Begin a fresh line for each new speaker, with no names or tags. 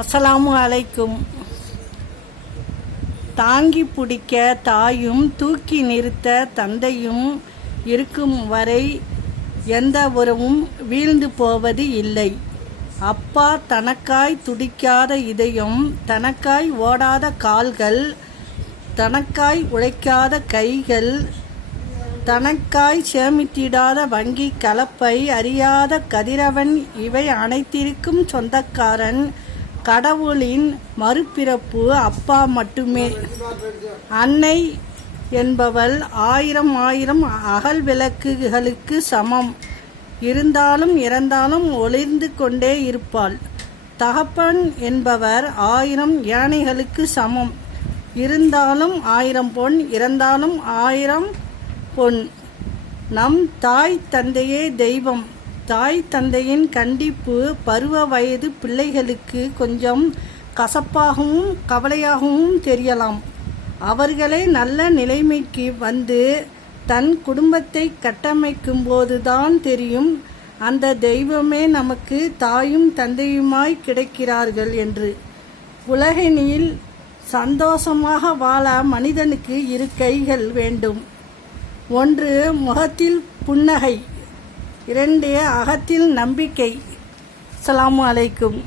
அஸ்ஸலாமு அலைக்கும். தாங்கி பிடிக்க தாயும் தூக்கி நிறுத்த தந்தையும் இருக்கும் வரை எந்த உறவும் வீழ்ந்து போவது இல்லை. அப்பா தனக்காய் துடிக்காத இதயம் தனக்காய் ஓடாத கால்கள் தனக்காய் உழைக்காத கைகள் தனக்காய் சேமித்திடாத வங்கி கலப்பை அறியாத கதிரவன் இவை அனைத்திற்கும் சொந்தக்காரன். கடவுளின் மறுபிறப்பு அப்பா மட்டுமே. அன்னை என்பவள் ஆயிரம் ஆயிரம் அகல் விளக்குகளுக்கு சமம். இருந்தாலும் இறந்தாலும் ஒளிர்ந்து கொண்டே இருப்பாள். தகப்பன் என்பவர் ஆயிரம் யானைகளுக்கு சமம். இருந்தாலும் ஆயிரம் பொன் இறந்தாலும் ஆயிரம் பொன். நம் தாய் தந்தையே தெய்வம். தாய் தந்தையின் கண்டிப்பு பருவ வயது பிள்ளைகளுக்கு கொஞ்சம் கசப்பாகவும் கவலையாகவும் தெரியலாம். அவர்களே நல்ல நிலைமைக்கு வந்து தன் குடும்பத்தை கட்டமைக்கும் போதுதான் தெரியும் அந்த தெய்வமே நமக்கு தாயும் தந்தையுமாய் கிடைக்கிறார்கள் என்று. உலகினில் சந்தோஷமாக வாழ மனிதனுக்கு இரு கைகள் வேண்டும். ஒன்று முகத்தில் புன்னகை. இரண்டு அகத்தில் நம்பிக்கை. அஸ்ஸலாமு அலைக்கும்.